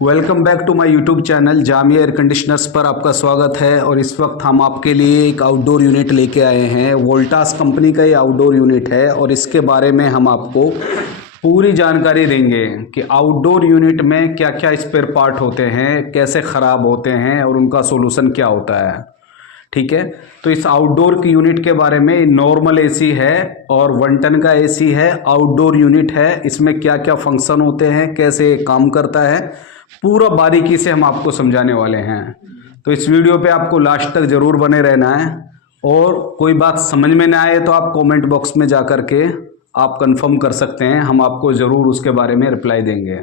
Welcome back to my YouTube channel Jamia air conditioners पर आपका स्वागत है। और इस वक्त हम आपके लिए एक आउटडोर यूनिट लेके आए हैं। वोल्टास कंपनी का ये आउटडोर यूनिट है और इसके बारे में हम आपको पूरी जानकारी देंगे कि आउटडोर यूनिट में क्या क्या स्पेयर पार्ट होते हैं, कैसे ख़राब होते हैं और उनका सोल्यूशन क्या होता है। ठीक है, तो इस आउटडोर की यूनिट के बारे में नॉर्मल एसी है और 1 टन का एसी है, आउटडोर यूनिट है। इसमें क्या क्या फंक्शन होते हैं, कैसे काम करता है, पूरा बारीकी से हम आपको समझाने वाले हैं। तो इस वीडियो पे आपको लास्ट तक ज़रूर बने रहना है। और कोई बात समझ में ना आए तो आप कमेंट बॉक्स में जा कर के आप कंफर्म कर सकते हैं, हम आपको ज़रूर उसके बारे में रिप्लाई देंगे।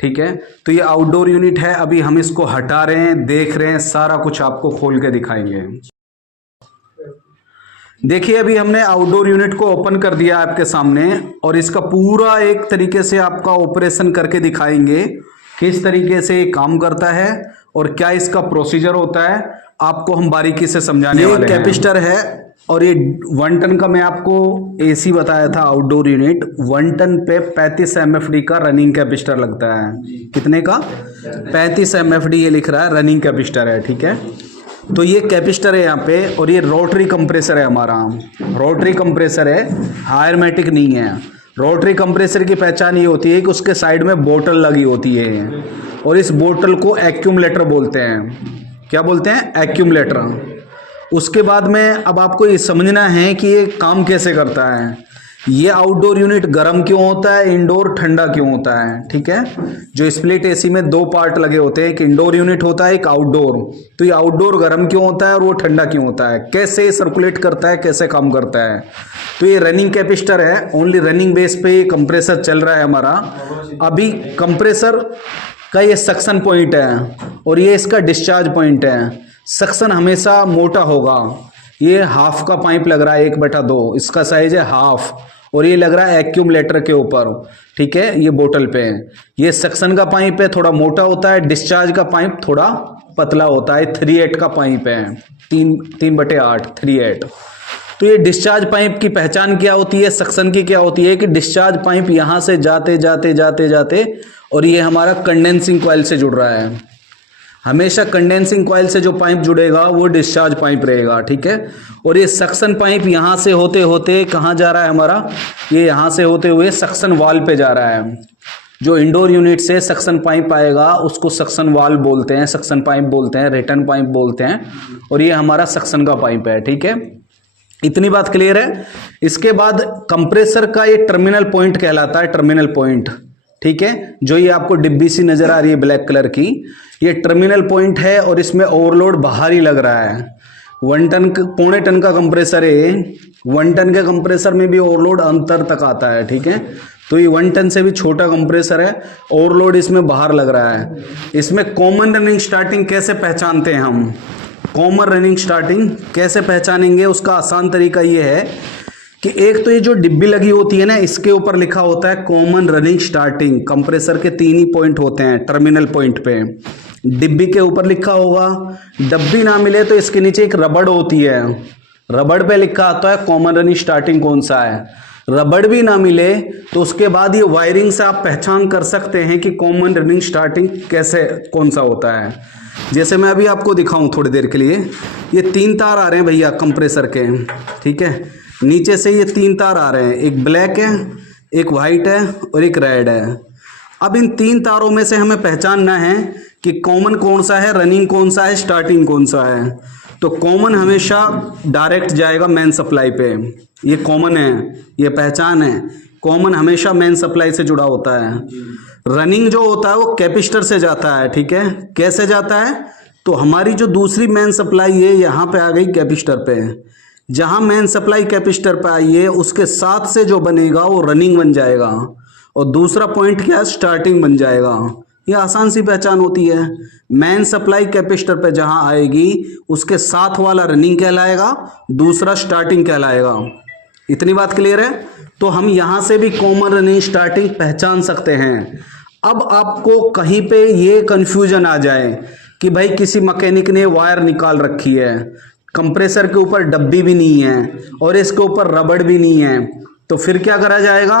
ठीक है, तो ये आउटडोर यूनिट है, अभी हम इसको हटा रहे हैं, देख रहे हैं, सारा कुछ आपको खोल के दिखाएंगे। देखिए, अभी हमने आउटडोर यूनिट को ओपन कर दिया आपके सामने और इसका पूरा एक तरीके से आपका ऑपरेशन करके दिखाएंगे, किस तरीके से ये काम करता है और क्या इसका प्रोसीजर होता है, आपको हम बारीकी से समझाने वाले हैं। ये कैपेसिटर है और ये 1 टन का मैं आपको एसी बताया था आउटडोर यूनिट। 1 टन पे 35 MFD का रनिंग कैपेसिटर लगता है। कितने का? 35 MFD ये लिख रहा है, रनिंग कैपेसिटर है। ठीक है, तो ये कैपेसिटर है यहाँ पे और ये रोटरी कंप्रेसर है हमारा। रोटरी कंप्रेसर है, हायरमेटिक नहीं है। रोटरी कंप्रेसर की पहचान ये होती है कि उसके साइड में बोतल लगी होती है और इस बोतल को एक्यूमुलेटर बोलते हैं। क्या बोलते हैं? एक्यूमुलेटर। उसके बाद में अब आपको ये समझना है कि ये काम कैसे करता है। ये आउटडोर यूनिट गर्म क्यों होता है, इंडोर ठंडा क्यों होता है। ठीक है, जो स्प्लिट एसी में 2 पार्ट लगे होते हैं, एक इंडोर यूनिट होता है, एक आउटडोर। तो ये आउटडोर गर्म क्यों होता है और वो ठंडा क्यों होता है, कैसे सर्कुलेट करता है, कैसे काम करता है। तो ये रनिंग कैपेसिटर है, ओनली रनिंग बेस पे कंप्रेसर चल रहा है हमारा। अभी कंप्रेसर का ये सक्शन पॉइंट है और ये इसका डिस्चार्ज पॉइंट है। सक्शन हमेशा मोटा होगा। ये हाफ का पाइप लग रहा है, 1/2, इसका साइज है हाफ, और ये लग रहा है एक्यूमुलेटर के ऊपर। ठीक है, ये बोतल पे ये सक्शन का पाइप है, थोड़ा मोटा होता है। डिस्चार्ज का पाइप थोड़ा पतला होता है, 3/8 का पाइप है, 3/8, 3/8। तो ये डिस्चार्ज पाइप की पहचान क्या होती है, सक्शन की क्या होती है कि डिस्चार्ज पाइप यहाँ से जाते जाते जाते जाते और ये हमारा कंडेंसिंग कॉइल से जुड़ रहा है। हमेशा कंडेंसिंग कॉइल से जो पाइप जुड़ेगा वो डिस्चार्ज पाइप रहेगा। ठीक है, और ये सक्शन पाइप यहाँ से होते होते कहाँ जा रहा है हमारा, ये यहाँ से होते हुए सक्शन वाल पे जा रहा है। जो इंडोर यूनिट से सक्शन पाइप आएगा उसको सक्शन वाल बोलते हैं, सक्शन पाइप बोलते हैं, रिटर्न पाइप बोलते हैं, और ये हमारा सक्शन का पाइप है। ठीक है, इतनी बात क्लियर है। इसके बाद कंप्रेसर का ये टर्मिनल पॉइंट कहलाता है, टर्मिनल पॉइंट। ठीक है, जो ये आपको डिब्बी सी नजर आ रही है ब्लैक कलर की, ये टर्मिनल पॉइंट है और इसमें ओवरलोड बाहर ही लग रहा है। 1 टन, 1.25 टन का कंप्रेसर है। 1 टन के कंप्रेसर में भी ओवरलोड अंतर तक आता है। ठीक है, तो ये 1 टन से भी छोटा कंप्रेसर है, ओवरलोड इसमें बाहर लग रहा है। इसमें कॉमन रनिंग स्टार्टिंग कैसे पहचानते हैं हम, कॉमन रनिंग स्टार्टिंग कैसे पहचानेंगे, उसका आसान तरीका ये है कि एक तो ये जो डिब्बी लगी होती है ना, इसके ऊपर लिखा होता है कॉमन रनिंग स्टार्टिंग। कंप्रेसर के 3 ही पॉइंट होते हैं टर्मिनल पॉइंट पे, डिब्बी के ऊपर लिखा होगा। डब्बी ना मिले तो इसके नीचे एक रबड़ होती है, रबड़ पे लिखा आता है कॉमन रनिंग स्टार्टिंग कौन सा है। रबड़ भी ना मिले तो उसके बाद ये वायरिंग से आप पहचान कर सकते हैं कि कॉमन रनिंग स्टार्टिंग कैसे कौन सा होता है। जैसे मैं अभी आपको दिखाऊं थोड़ी देर के लिए, ये 3 तार आ रहे हैं भैया कंप्रेसर के। ठीक है, नीचे से ये 3 तार आ रहे हैं, एक ब्लैक है, एक वाइट है और एक रेड है। अब इन 3 तारों में से हमें पहचानना है कि कॉमन कौन सा है, रनिंग कौन सा है, स्टार्टिंग कौन सा है। तो कॉमन हमेशा डायरेक्ट जाएगा मेन सप्लाई पे, ये कॉमन है, ये पहचान है। कॉमन हमेशा मेन सप्लाई से जुड़ा होता है। रनिंग जो होता है वो कैपेसिटर से जाता है। ठीक है, कैसे जाता है, तो हमारी जो दूसरी मेन सप्लाई है यहाँ पे आ गई कैपेसिटर पे। जहाँ मेन सप्लाई कैपेसिटर पे आई है उसके साथ से जो बनेगा वो रनिंग बन जाएगा और दूसरा पॉइंट क्या है, स्टार्टिंग बन जाएगा। ये आसान सी पहचान होती है। मेन सप्लाई कैपेसिटर पे जहाँ आएगी उसके साथ वाला रनिंग कहलाएगा, दूसरा स्टार्टिंग कहलाएगा। इतनी बात क्लियर है। तो हम यहाँ से भी कॉमन रनिंग स्टार्टिंग पहचान सकते हैं। अब आपको कहीं पे ये कंफ्यूजन आ जाए कि भाई किसी मैकेनिक ने वायर निकाल रखी है, कंप्रेसर के ऊपर डब्बी भी नहीं है और इसके ऊपर रबड़ भी नहीं है, तो फिर क्या करा जाएगा,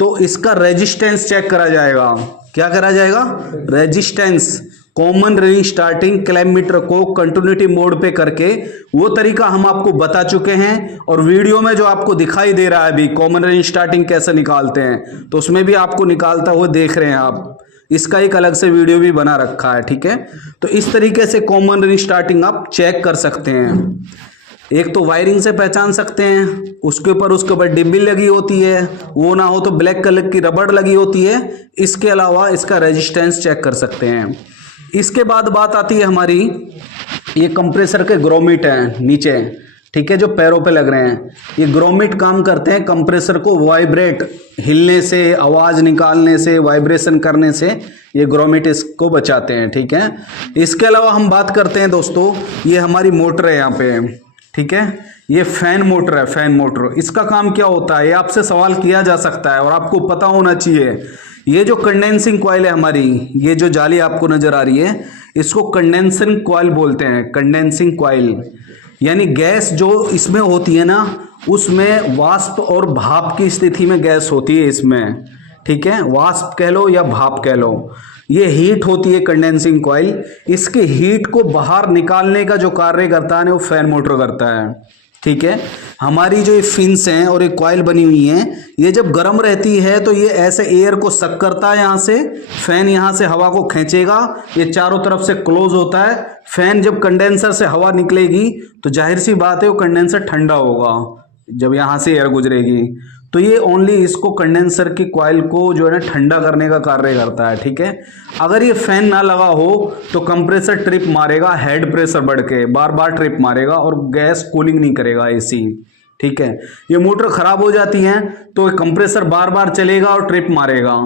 तो इसका रेजिस्टेंस चेक करा जाएगा। क्या करा जाएगा, resistance common restarting clamp meter को कंटिन्यूटी मोड पे करके, वो तरीका हम आपको बता चुके हैं। और वीडियो में जो आपको दिखाई दे रहा है अभी कॉमन रीस्टार्टिंग कैसे निकालते हैं, तो उसमें भी आपको निकालता हुआ देख रहे हैं आप, इसका एक अलग से वीडियो भी बना रखा है, ठीक है। तो इस तरीके से कॉमन रीस्टार्टिंग आप चेक कर सकते हैं। एक तो वायरिंग से पहचान सकते हैं, उसके ऊपर डिब्बी लगी होती है, वो ना हो तो ब्लैक कलर की रबड़ लगी होती है। इसके अलावा इसका रेजिस्टेंस चेक कर सकते हैं। इसके बाद बात आती है हमारी, ये कंप्रेसर के ग्रोमिट हैं नीचे, ठीक है, जो पैरों पे लग रहे हैं। ये ग्रोमिट काम करते हैं कंप्रेसर को वाइब्रेट, हिलने से, आवाज़ निकालने से, वाइब्रेशन करने से ये ग्रोमिट इसको बचाते हैं, ठीक है। इसके अलावा हम बात करते हैं दोस्तों, ये हमारी मोटर है यहाँ पे, ठीक है, ये फैन मोटर है, फैन मोटर। इसका काम क्या होता है, ये आपसे सवाल किया जा सकता है और आपको पता होना चाहिए। ये जो कंडेंसिंग कॉइल है हमारी, ये जो जाली आपको नजर आ रही है, इसको कंडेंसिंग कॉइल बोलते हैं। कंडेंसिंग कॉइल यानी गैस जो इसमें होती है ना, उसमें वाष्प और भाप की स्थिति में गैस होती है इसमें, ठीक है, वाष्प कह लो या भाप कह लो। ये हीट होती है कंडेंसिंग कॉइल। इसके हीट को बाहर निकालने का जो कार्य करता है वो फैन मोटर करता है, ठीक है। हमारी जो ये फिन्स हैं और ये कॉइल बनी हुई हैं, ये जब गर्म रहती है तो ये ऐसे एयर को सक करता है, यहाँ से फैन यहाँ से हवा को खींचेगा, ये चारों तरफ से क्लोज होता है। फैन जब कंडेंसर से हवा निकलेगी तो जाहिर सी बात है वो कंडेंसर ठंडा होगा जब यहाँ से एयर गुजरेगी। तो ये ओनली इसको कंडेंसर की कॉइल को जो है ना ठंडा करने का कार्य करता है, ठीक है। अगर ये फैन ना लगा हो तो कंप्रेसर ट्रिप मारेगा, हेड प्रेशर बढ़ के बार बार ट्रिप मारेगा और गैस कूलिंग नहीं करेगा एसी, ठीक है। ये मोटर खराब हो जाती है तो कंप्रेसर बार बार चलेगा और ट्रिप मारेगा,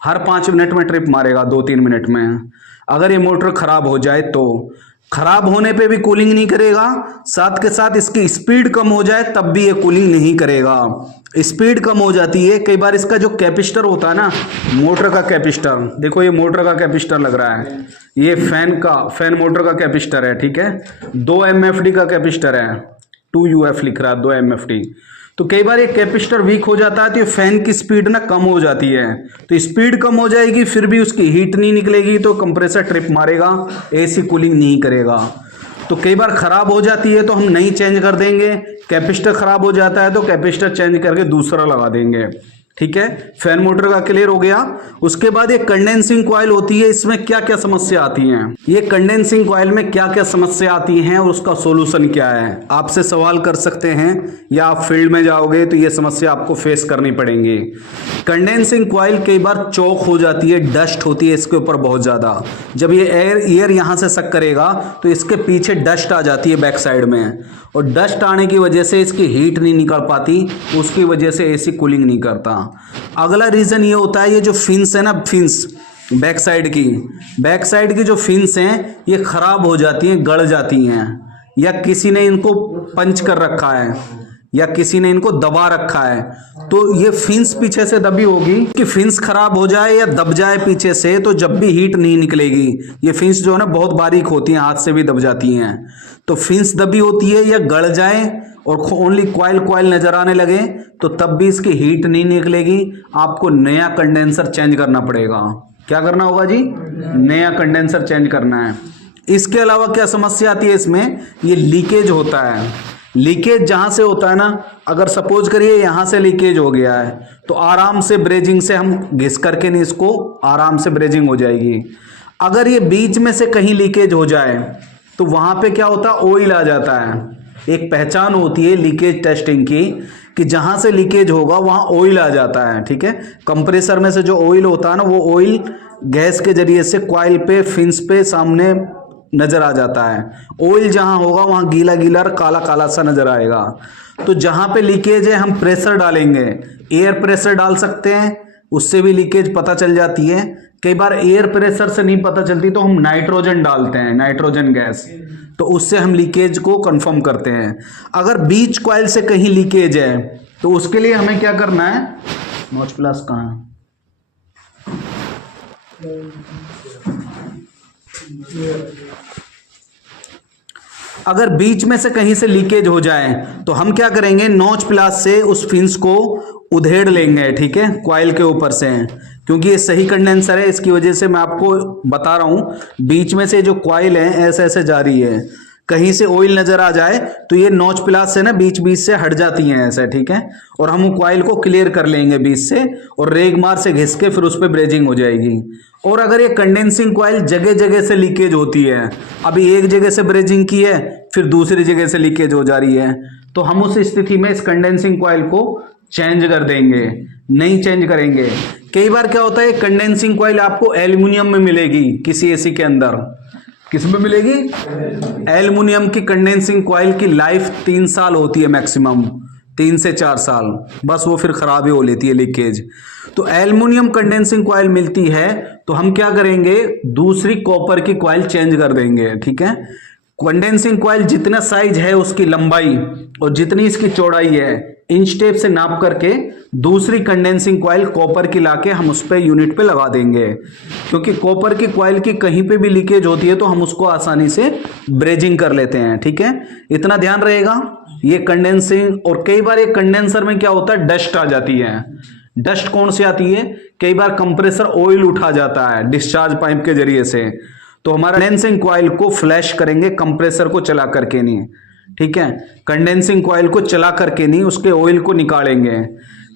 हर 5 मिनट में ट्रिप मारेगा, 2-3 मिनट में। अगर ये मोटर खराब हो जाए तो खराब होने पे भी कूलिंग नहीं करेगा, साथ के साथ इसकी स्पीड कम हो जाए तब भी ये कूलिंग नहीं करेगा। स्पीड कम हो जाती है कई बार। इसका जो कैपेसिटर होता है ना, मोटर का कैपेसिटर, देखो ये मोटर का कैपेसिटर लग रहा है, ये फैन मोटर का कैपेसिटर है, ठीक है। 2 MFD का कैपेसिटर है, 2 UF लिख रहा है, 2 MFD। तो कई बार ये कैपेसिटर वीक हो जाता है तो ये फैन की स्पीड ना कम हो जाती है, तो स्पीड कम हो जाएगी, फिर भी उसकी हीट नहीं निकलेगी तो कंप्रेसर ट्रिप मारेगा, एसी कूलिंग नहीं करेगा। तो कई बार खराब हो जाती है तो हम नहीं चेंज कर देंगे, कैपेसिटर खराब हो जाता है तो कैपेसिटर चेंज करके दूसरा लगा देंगे, ठीक है। फैन मोटर का क्लियर हो गया। उसके बाद ये कंडेंसिंग कॉइल होती है, इसमें क्या क्या समस्या आती हैं, ये कंडेंसिंग कॉइल में क्या क्या समस्या आती हैं और उसका सॉल्यूशन क्या है, आपसे सवाल कर सकते हैं या आप फील्ड में जाओगे तो ये समस्या आपको फेस करनी पड़ेंगी। कंडेंसिंग कॉइल कई बार चौक हो जाती है, डस्ट होती है इसके ऊपर बहुत ज़्यादा। जब ये एयर यहाँ से सक करेगा तो इसके पीछे डस्ट आ जाती है बैक साइड में, और डस्ट आने की वजह से इसकी हीट नहीं निकल पाती, उसकी वजह से एसी कूलिंग नहीं करता। अगला रीज़न ये होता है, ये जो फिन्स है ना, फिन्स बैक साइड की जो फिन्स हैं ये ख़राब हो जाती हैं, गड़ जाती हैं, या किसी ने इनको पंच कर रखा है या किसी ने इनको दबा रखा है, तो ये फिन्स पीछे से दबी होगी कि फिन्स खराब हो जाए या दब जाए पीछे से तो जब भी हीट नहीं निकलेगी। ये फिन्स जो है ना बहुत बारीक होती हैं, हाथ से भी दब जाती हैं, तो फिन्स दबी होती है या गड़ जाए और ओनली कॉइल नजर आने लगे तो तब भी इसकी हीट नहीं निकलेगी, आपको नया कंडेंसर चेंज करना पड़ेगा। क्या करना होगा जी, नया कंडेंसर चेंज करना है। इसके अलावा क्या समस्या आती है इसमें, ये लीकेज होता है। लीकेज जहां से होता है ना, अगर सपोज करिए यहां से लीकेज हो गया है तो आराम से ब्रेजिंग से हम घिस करके नहीं, इसको आराम से ब्रेजिंग हो जाएगी। अगर ये बीच में से कहीं लीकेज हो जाए तो वहां पे क्या होता है, ऑयल आ जाता है। एक पहचान होती है लीकेज टेस्टिंग की कि जहां से लीकेज होगा वहां ऑयल आ जाता है, ठीक है। कंप्रेसर में से जो ऑयल होता है ना, वो ऑयल गैस के जरिए से कॉइल पे, फिन्स पे सामने नजर आ जाता है। ऑयल जहां होगा वहां गीला गीला और काला काला सा नजर आएगा। तो जहां पे लीकेज है हम प्रेशर डालेंगे, एयर प्रेशर डाल सकते हैं, उससे भी लीकेज पता चल जाती है। कई बार एयर प्रेशर से नहीं पता चलती तो हम नाइट्रोजन डालते हैं, नाइट्रोजन गैस, तो उससे हम लीकेज को कंफर्म करते हैं। अगर बीच कॉइल से कहीं लीकेज है तो उसके लिए हमें क्या करना है, नॉच प्लस कहाँ है, अगर बीच में से कहीं से लीकेज हो जाए तो हम क्या करेंगे, नॉच प्लास से उस फिन्स को उधेड़ लेंगे, ठीक है, कॉइल के ऊपर से, क्योंकि ये सही कंडेंसर है, इसकी वजह से मैं आपको बता रहा हूं। बीच में से जो कॉइल है ऐसे ऐसे जा रही है, कहीं से ऑयल नजर आ जाए तो ये नॉच प्लास से ना बीच बीच से हट जाती हैं ऐसे, ठीक है। और हम कॉइल को क्लियर कर लेंगे बीच से और रेगमार से घिस के फिर उस पर ब्रेजिंग हो जाएगी। और अगर ये कंडेंसिंग कॉइल जगह जगह से लीकेज होती है, अभी एक जगह से ब्रेजिंग की है फिर दूसरी जगह से लीकेज हो जा रही है, तो हम उस स्थिति में इस कंडेंसिंग कॉइल को चेंज कर देंगे, नहीं चेंज करेंगे। कई बार क्या होता है, कंडेंसिंग कॉइल आपको एल्युमिनियम में मिलेगी किसी एसी के अंदर। किस में मिलेगी? एल्युमिनियम की कंडेंसिंग कॉइल की लाइफ 3 साल होती है मैक्सिमम, 3 से 4 साल, बस वो फिर खराब ही हो लेती है, लीकेज। तो एल्युमिनियम कंडेंसिंग कॉइल मिलती है तो हम क्या करेंगे, दूसरी कॉपर की कॉइल चेंज कर देंगे, ठीक है। कंडेंसिंग कॉइल जितना साइज है उसकी लंबाई और जितनी इसकी चौड़ाई है, इंच टेप से नाप करके दूसरी कंडेंसिंग कॉइल कॉपर की लाके हम उस पे यूनिट पे लगा देंगे। क्योंकि कॉपर की कॉइल की कहीं पे भी लीकेज होती है तो हम उसको आसानी से ब्रेजिंग कर लेते हैं, ठीक है। इतना ध्यान रहेगा। ये कंडेंसिंग, और कई बार ये कंडेंसर में क्या होता है, डस्ट आ जाती है। डस्ट कौन सी आती है? कई बार कंप्रेसर ऑयल उठा जाता है डिस्चार्ज पाइप के जरिए से, तो हमारा कंडेंसिंग कॉइल को फ्लैश करेंगे, कंप्रेसर को चला करके नहीं, ठीक है। कंडेंसिंग कॉइल को चला करके नहीं, उसके ऑयल को निकालेंगे।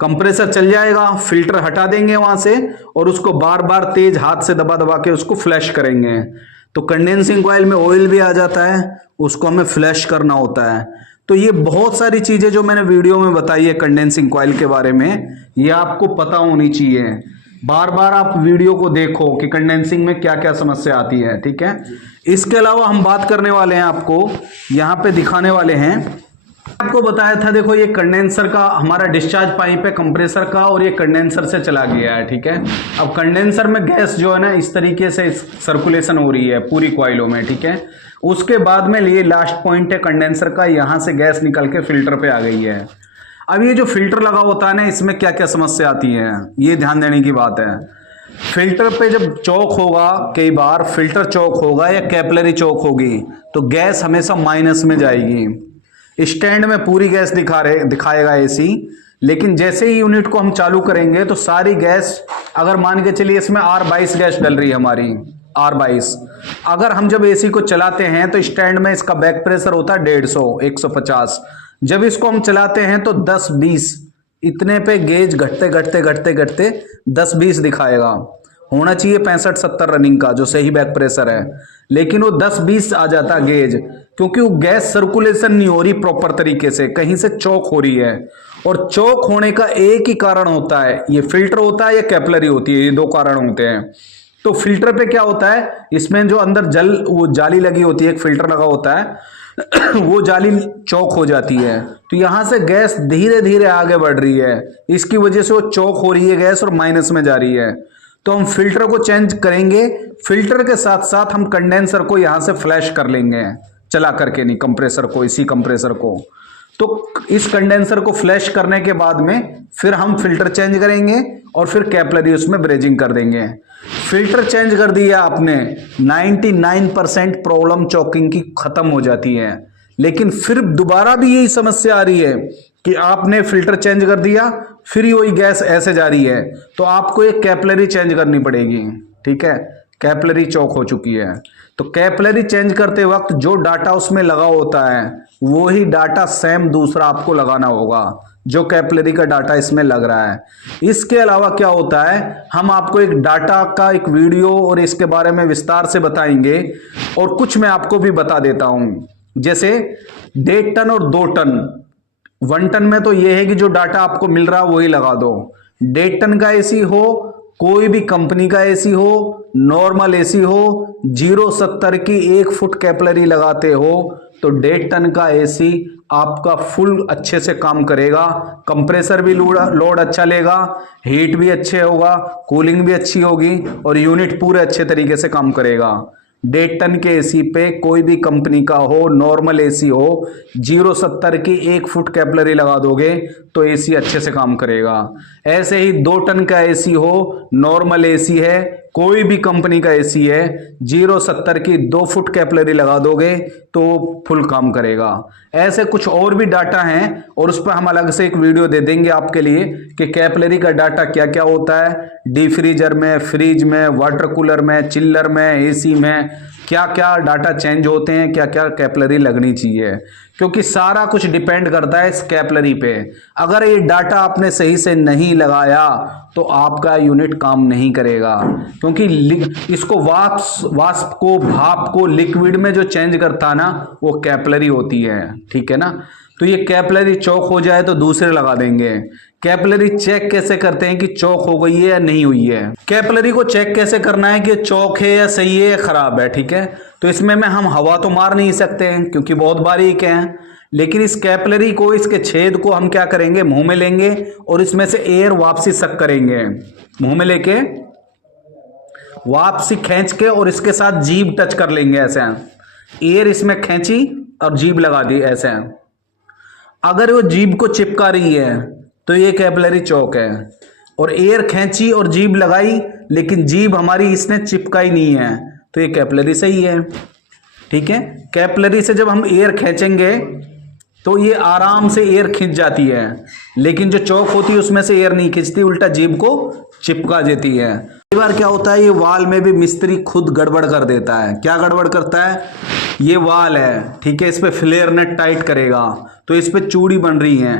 कंप्रेसर चल जाएगा, फिल्टर हटा देंगे वहां से और उसको बार बार तेज हाथ से दबा दबा के उसको फ्लैश करेंगे। तो कंडेंसिंग कॉइल में ऑयल भी आ जाता है, उसको हमें फ्लैश करना होता है। तो ये बहुत सारी चीजें जो मैंने वीडियो में बताई है कंडेंसिंग कॉइल के बारे में, ये आपको पता होनी चाहिए। बार बार आप वीडियो को देखो कि कंडेंसिंग में क्या क्या समस्या आती है, ठीक है। इसके अलावा हम बात करने वाले हैं, आपको यहाँ पे दिखाने वाले हैं। आपको बताया था, देखो ये कंडेंसर का हमारा डिस्चार्ज पाइप है कंप्रेसर का, और ये कंडेंसर से चला गया है, ठीक है। अब कंडेंसर में गैस जो है ना इस तरीके से सर्कुलेशन हो रही है पूरी कॉइलों में, ठीक है। उसके बाद में ये लास्ट पॉइंट है कंडेंसर का, यहां से गैस निकल के फिल्टर पे आ गई है। अब ये जो फिल्टर लगा होता है ना, इसमें क्या क्या समस्या आती है, ये ध्यान देने की बात है। फिल्टर पे जब चौक होगा, कई बार फिल्टर चौक होगा या कैपिलरी चौक होगी, तो गैस हमेशा माइनस में जाएगी। स्टैंड में पूरी गैस दिखाएगा एसी, लेकिन जैसे ही यूनिट को हम चालू करेंगे तो सारी गैस, अगर मान के चलिए इसमें R22 गैस डल रही है हमारी, R22, अगर हम जब एसी को चलाते हैं तो स्टैंड में इसका बैक प्रेशर होता है 150 150, जब इसको हम चलाते हैं तो 10-20 इतने पे गेज घटते घटते घटते घटते 10-20 दिखाएगा। होना चाहिए 65-70 रनिंग का जो सही बैक प्रेशर है, लेकिन वो 10-20 आ जाता गेज, क्योंकि वो गैस सर्कुलेशन नहीं हो रही प्रॉपर तरीके से, कहीं से चौक हो रही है। और चौक होने का एक ही कारण होता है, ये फिल्टर होता है या कैपिलरी होती है, ये 2 कारण होते हैं। तो फिल्टर पे क्या होता है, इसमें जो अंदर वो जाली लगी होती है, एक फिल्टर लगा होता है वो जाली चौक हो जाती है, तो यहां से गैस धीरे धीरे आगे बढ़ रही है, इसकी वजह से वो चौक हो रही है गैस और माइनस में जा रही है। तो हम फिल्टर को चेंज करेंगे, फिल्टर के साथ साथ हम कंडेंसर को यहां से फ्लैश कर लेंगे, चला करके नहीं, कंप्रेसर को, इसी कंप्रेसर को। तो इस कंडेंसर को फ्लैश करने के बाद में फिर हम फिल्टर चेंज करेंगे और फिर कैपिलरी उसमें ब्रेजिंग कर देंगे। फिल्टर चेंज कर दिया आपने, 99% प्रॉब्लम चौकिंग की खत्म हो जाती है। लेकिन फिर दोबारा भी यही समस्या आ रही है कि आपने फिल्टर चेंज कर दिया, फिर वही गैस ऐसे जा रही है, तो आपको एक कैपिलरी चेंज करनी पड़ेगी, ठीक है। कैपिलरी चौक हो चुकी है, तो कैपिलरी चेंज करते वक्त जो डाटा उसमें लगा होता है वो ही डाटा सेम दूसरा आपको लगाना होगा, जो कैपिलरी का डाटा इसमें लग रहा है। इसके अलावा क्या होता है, हम आपको एक डाटा का एक वीडियो और इसके बारे में विस्तार से बताएंगे, और कुछ मैं आपको भी बता देता हूं। जैसे 1.5 टन और 2 टन, 1 टन में तो यह है कि जो डाटा आपको मिल रहा है वही लगा दो। 1.5 टन का एसी हो, कोई भी कंपनी का एसी हो, नॉर्मल एसी हो, 0.70 की 1 फुट कैपिलरी लगाते हो तो 1.5 टन का एसी आपका फुल अच्छे से काम करेगा। कंप्रेसर भी लोड अच्छा लेगा, हीट भी अच्छे होगा, कूलिंग भी अच्छी होगी और यूनिट पूरे अच्छे तरीके से काम करेगा। 1.5 टन के एसी पे कोई भी कंपनी का हो, नॉर्मल एसी हो, 0.70 की 1 फुट कैपिलरी लगा दोगे तो एसी अच्छे से काम करेगा। ऐसे ही 2 टन का एसी हो, नॉर्मल एसी है, कोई भी कंपनी का एसी है 0.70 की 2 फुट कैपिलरी लगा दोगे तो फुल काम करेगा। ऐसे कुछ और भी डाटा हैं और उस पर हम अलग से एक वीडियो दे देंगे आपके लिए कि कैपिलरी का डाटा क्या क्या होता है, डी फ्रीजर में, फ्रिज में, वाटर कूलर में, चिल्लर में, एसी में क्या क्या डाटा चेंज होते हैं, क्या क्या कैपिलरी लगनी चाहिए, क्योंकि सारा कुछ डिपेंड करता है इस कैपिलरी पे। अगर ये डाटा आपने सही से नहीं लगाया तो आपका यूनिट काम नहीं करेगा, क्योंकि इसको वाष्प को, भाप को लिक्विड में जो चेंज करता है ना वो कैपिलरी होती है, ठीक है ना। तो ये कैपिलरी चौक हो जाए तो दूसरे लगा देंगे। कैपिलरी चेक कैसे करते हैं कि चौक हो गई है या नहीं हुई है? कैपिलरी को चेक कैसे करना है कि चौक है या सही है या खराब है, ठीक है। तो इसमें में हम हवा तो मार नहीं सकते हैं क्योंकि बहुत बारीक है, लेकिन इस कैपिलरी को, इसके छेद को हम क्या करेंगे, मुंह में लेंगे और इसमें से एयर वापसी सक करेंगे, मुंह में लेके वापसी खींच के और इसके साथ जीभ टच कर लेंगे ऐसे। एयर इसमें खींची और जीभ लगा दी ऐसे। अगर वो जीभ को चिपका रही है तो ये कैपिलरी चौक है, और एयर खींची और जीभ लगाई लेकिन जीभ हमारी इसने चिपकाई नहीं है तो ये कैपिलरी सही है, ठीक है। कैपिलरी से जब हम एयर खींचेंगे तो ये आराम से एयर खींच जाती है, लेकिन जो चौक होती है उसमें से एयर नहीं खींचती, उल्टा जीभ को चिपका देती है। कई बार क्या होता है, ये वाल में भी मिस्त्री खुद गड़बड़ कर देता है। क्या गड़बड़ करता है, ये वाल है, ठीक है, इस पे फ्लेयर नेट टाइट करेगा तो इस पे चूड़ी बन रही है,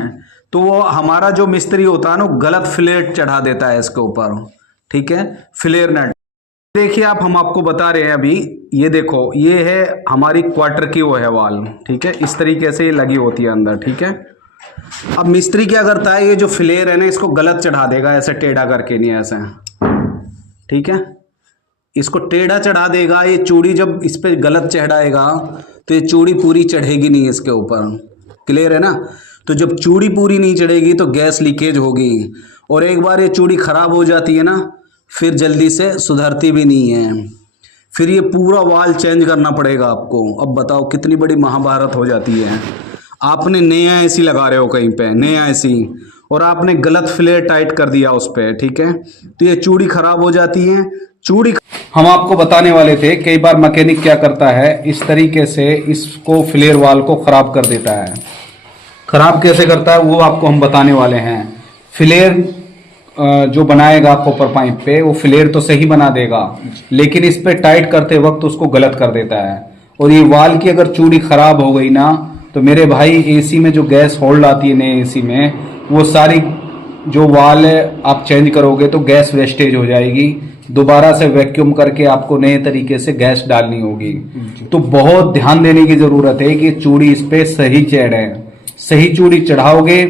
तो वो हमारा जो मिस्त्री होता है ना गलत फ्लेट चढ़ा देता है इसके ऊपर, ठीक है, फ्लेयर नेट। देखिए आप, हम आपको बता रहे हैं अभी, ये देखो, ये है हमारी क्वार्टर की वो है वाल, ठीक है, इस तरीके से ये लगी होती है अंदर, ठीक है। अब मिस्त्री क्या करता है, ये जो फ्लेयर है ना इसको गलत चढ़ा देगा, ऐसे टेढ़ा करके, नहीं ऐसे, ठीक है, इसको टेढ़ा चढ़ा देगा। ये चूड़ी जब इस पे गलत चढ़ाएगा तो ये चूड़ी पूरी चढ़ेगी नहीं इसके ऊपर, क्लियर है ना। तो जब चूड़ी पूरी नहीं चढ़ेगी तो गैस लीकेज होगी, और एक बार ये चूड़ी खराब हो जाती है ना फिर जल्दी से सुधरती भी नहीं है, फिर ये पूरा वाल चेंज करना पड़ेगा आपको। अब बताओ कितनी बड़ी महाभारत हो जाती है। आपने नया एसी लगा रहे हो कहीं पे, नया एसी, और आपने गलत फ्लेयर टाइट कर दिया उस पर, ठीक है, तो ये चूड़ी खराब हो जाती है। चूड़ी हम आपको बताने वाले थे, कई बार मैकेनिक क्या करता है, इस तरीके से इसको फ्लेयर वाल को खराब कर देता है। खराब कैसे करता है वो आपको हम बताने वाले हैं। फ्लेयर जो बनाएगा कॉपर पाइप पे, वो फ्लेयर तो सही बना देगा लेकिन इस पे टाइट करते वक्त उसको गलत कर देता है, और ये वाल की अगर चूड़ी खराब हो गई ना तो मेरे भाई एसी में जो गैस होल्ड आती है नए एसी में, वो सारी जो वाल है आप चेंज करोगे तो गैस वेस्टेज हो जाएगी, दोबारा से वैक्यूम करके आपको नए तरीके से गैस डालनी होगी। तो बहुत ध्यान देने की जरूरत है कि चूड़ी इस पे सही चढ़े। सही चूड़ी चढ़ाओगे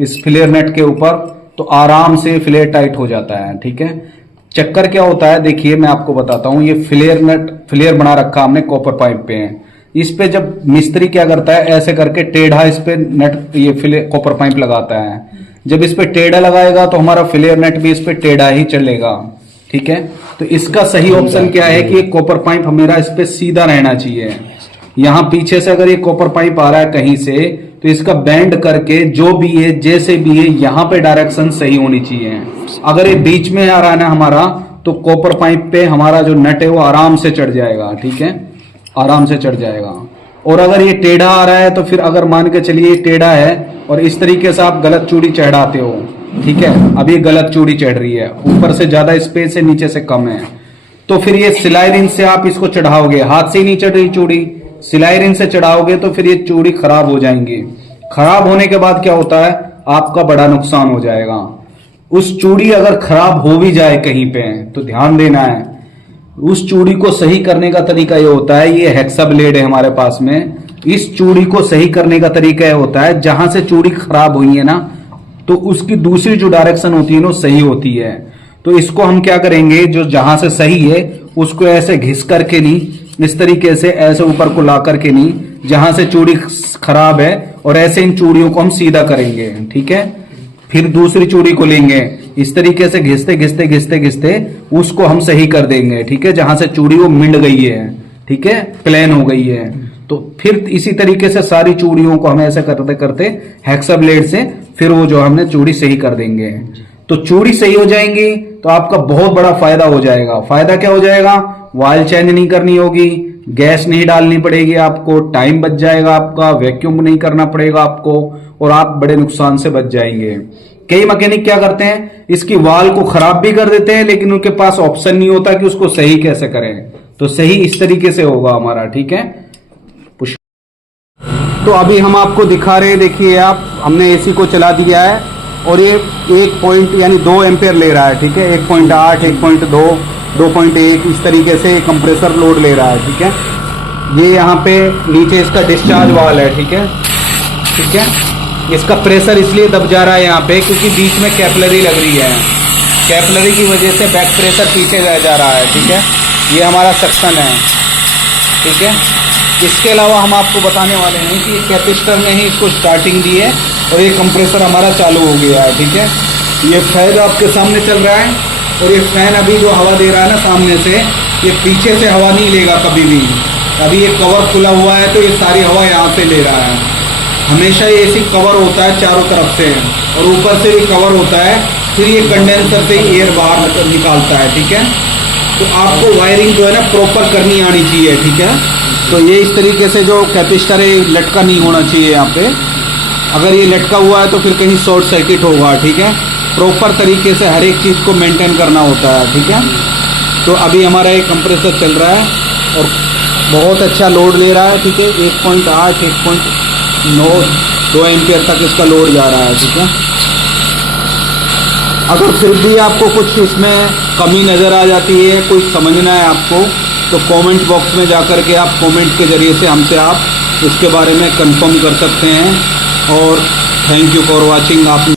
इस फ्लेयर नेट के ऊपर तो आराम से फ्लेयर टाइट हो जाता है, ठीक है। चक्कर क्या होता है, देखिए मैं आपको बताता हूँ। ये फ्लेयर नेट, फ्लेयर बना रखा हमने कॉपर पाइप पे है, इस पे जब मिस्त्री क्या करता है ऐसे करके टेढ़ा इस पे नेट, ये फ्लेयर कॉपर पाइप लगाता है। जब इस पे टेढ़ा लगाएगा तो हमारा फ्लेयर नेट भी इस पे टेढ़ा ही चलेगा, ठीक है। तो इसका सही ऑप्शन क्या है कि कॉपर पाइप मेरा इस पे सीधा रहना चाहिए। यहाँ पीछे से अगर ये कॉपर पाइप आ रहा है कहीं से तो इसका बेंड करके जो भी है जैसे भी है यहाँ पे डायरेक्शन सही होनी चाहिए। अगर ये बीच में आ रहा है ना हमारा, तो कॉपर पाइप पे हमारा जो नट है वो आराम से चढ़ जाएगा, ठीक है, आराम से चढ़ जाएगा। और अगर ये टेढ़ा आ रहा है तो फिर अगर मान के चलिए टेढ़ा है और इस तरीके से आप गलत चूड़ी चढ़ाते हो, ठीक है, अब ये गलत चूड़ी चढ़ रही है, ऊपर से ज्यादा स्पेस है नीचे से कम है, तो फिर ये सिलाई रिंच से आप इसको चढ़ाओगे, हाथ से ही नहीं चढ़ रही चूड़ी, सिलाई रिंच से चढ़ाओगे तो फिर ये चूड़ी खराब हो जाएंगी। खराब होने के बाद क्या होता है, आपका बड़ा नुकसान हो जाएगा। उस चूड़ी अगर खराब हो भी जाए कहीं पे तो ध्यान देना है, उस चूड़ी को सही करने का तरीका ये होता है, ये हेक्सा ब्लेड है हमारे पास में, इस चूड़ी को सही करने का तरीका ये होता है, जहां से चूड़ी खराब हुई है ना तो उसकी दूसरी जो डायरेक्शन होती है ना सही होती है। तो इसको हम क्या करेंगे, जो जहां से सही है उसको ऐसे घिस करके नहीं, इस तरीके से ऐसे ऊपर को ला करके नहीं, जहां से चूड़ी खराब है, और ऐसे इन चूड़ियों को हम सीधा करेंगे, ठीक है। फिर दूसरी चूड़ी को लेंगे, इस तरीके से घिसते घिसते घिसते घिसते उसको हम सही कर देंगे, ठीक है, जहां से चूड़ी वो मिंड गई है, ठीक है, प्लेन हो गई है। तो फिर इसी तरीके से सारी चूड़ियों को हम ऐसे करते करते हेक्सा ब्लेड से फिर वो जो हमने चूड़ी सही कर देंगे। तो चूड़ी सही हो जाएंगी तो आपका बहुत बड़ा फायदा हो जाएगा। फायदा क्या हो जाएगा? ऑयल चेंज नहीं करनी होगी, गैस नहीं डालनी पड़ेगी आपको, टाइम बच जाएगा आपका, वैक्यूम नहीं करना पड़ेगा आपको, और आप बड़े नुकसान से बच जाएंगे। कई मैकेनिक क्या करते हैं, इसकी वाल को खराब भी कर देते हैं, लेकिन उनके पास ऑप्शन नहीं होता कि उसको सही कैसे करें। तो सही इस तरीके से होगा हमारा, ठीक है। तो अभी हम आपको दिखा रहे हैं, देखिए आप, हमने एसी को चला दिया है और ये 1 पॉइंट यानी 2 एम्पेयर ले रहा है, ठीक है। 1.8, 1.2, 2.1 इस तरीके से कंप्रेसर लोड ले रहा है, ठीक है। ये यहाँ पे नीचे इसका डिस्चार्ज वाल है, ठीक है, ठीक है। इसका प्रेशर इसलिए दब जा रहा है यहाँ पे क्योंकि बीच में कैपिलरी लग रही है। कैपिलरी की वजह से बैक प्रेशर पीछे जा रहा है, ठीक है। ये हमारा सक्शन है, ठीक है। इसके अलावा हम आपको बताने वाले हैं कि कैपेसिटर ने ही इसको स्टार्टिंग दी है और ये कंप्रेसर हमारा चालू हो गया है, ठीक है। ये फैन आपके सामने चल रहा है और ये फैन अभी जो हवा दे रहा है ना सामने से, ये पीछे से हवा नहीं लेगा कभी भी। अभी ये कवर खुला हुआ है तो ये सारी हवा यहाँ से ले रहा है। हमेशा ये एसी कवर होता है चारों तरफ से और ऊपर से भी कवर होता है, फिर ये कंडेंसर से एयर बाहर निकालता है, ठीक है। तो आपको वायरिंग जो है ना प्रॉपर करनी आनी चाहिए, ठीक है। तो ये इस तरीके से जो कैपेसिटर है लटका नहीं होना चाहिए यहाँ पे। अगर ये लटका हुआ है तो फिर कहीं शॉर्ट सर्किट होगा, ठीक है। प्रॉपर तरीके से हर एक चीज़ को मेंटेन करना होता है, ठीक है। तो अभी हमारा ये कंप्रेसर चल रहा है और बहुत अच्छा लोड ले रहा है, ठीक है। 1.8, 1.9, 2 एम्पियर तक इसका लोड जा रहा है, ठीक है। अगर फिर भी आपको कुछ इसमें कमी नज़र आ जाती है, कुछ समझना है आपको, तो कमेंट बॉक्स में जाकर के आप कमेंट के ज़रिए से हमसे आप इसके बारे में कंफर्म कर सकते हैं। और थैंक यू फॉर वाचिंग। आप